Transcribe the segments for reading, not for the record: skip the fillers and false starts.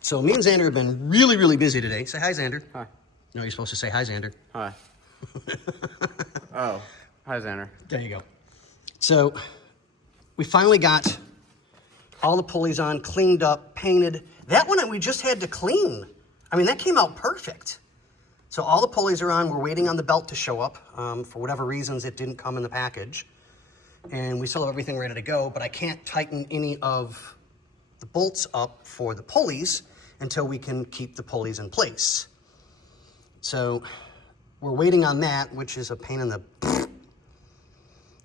So me and Xander have been really, really busy today. Say hi, Xander. Hi. No, you're supposed to say hi, Xander. Hi. Oh, hi, Xander. There you go. So we finally got all the pulleys on, cleaned up, painted. That one we just had to clean. I mean, that came out perfect. So all the pulleys are on. We're waiting on the belt to show up. For whatever reasons, it didn't come in the package. And we still have everything ready to go, but I can't tighten any of the bolts up for the pulleys until we can keep the pulleys in place. So we're waiting on that, which is a pain in the...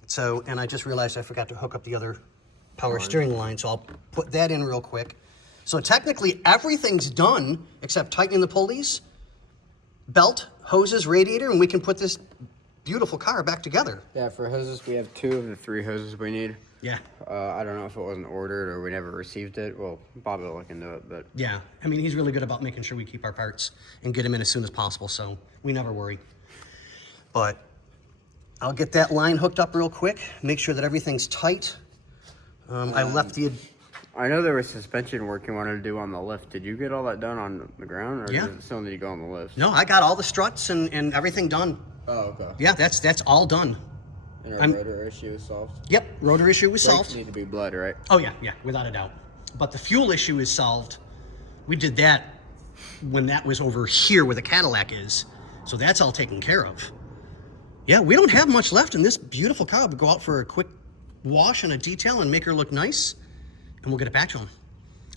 So, and I just realized I forgot to hook up the other power steering line, so I'll put that in real quick. So technically everything's done except tightening the pulleys, belt, hoses, radiator, and we can put this beautiful car back together. Yeah, for hoses, we have 2 of the 3 hoses we need. Yeah. I don't know if it wasn't ordered or we never received it. Well, Bob will look into it, but... Yeah, I mean, he's really good about making sure we keep our parts and get them in as soon as possible, so we never worry. But I'll get that line hooked up real quick, make sure that everything's tight. I left the... I know there was suspension work you wanted to do on the lift. Did you get all that done on the ground, or Yeah. does it still need to go on the lift? No, I got all the struts and everything done. Oh, okay. Yeah, that's all done. And our rotor issue is solved? Yep, rotor issue was Brakes solved. need to be blood, right? Oh yeah, without a doubt. But the fuel issue is solved. We did that when that was over here where the Cadillac is. So that's all taken care of. Yeah, we don't have much left in this beautiful car. We'll go out for a quick wash and a detail and make her look nice, and we'll get it back to him.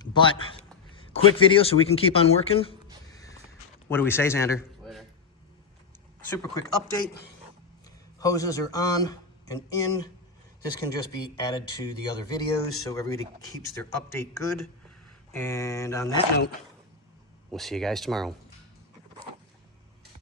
But quick video so we can keep on working. What do we say, Xander? Later. Super quick update. Hoses are on and in. This can just be added to the other videos so everybody keeps their update good. And on that note, we'll see you guys tomorrow.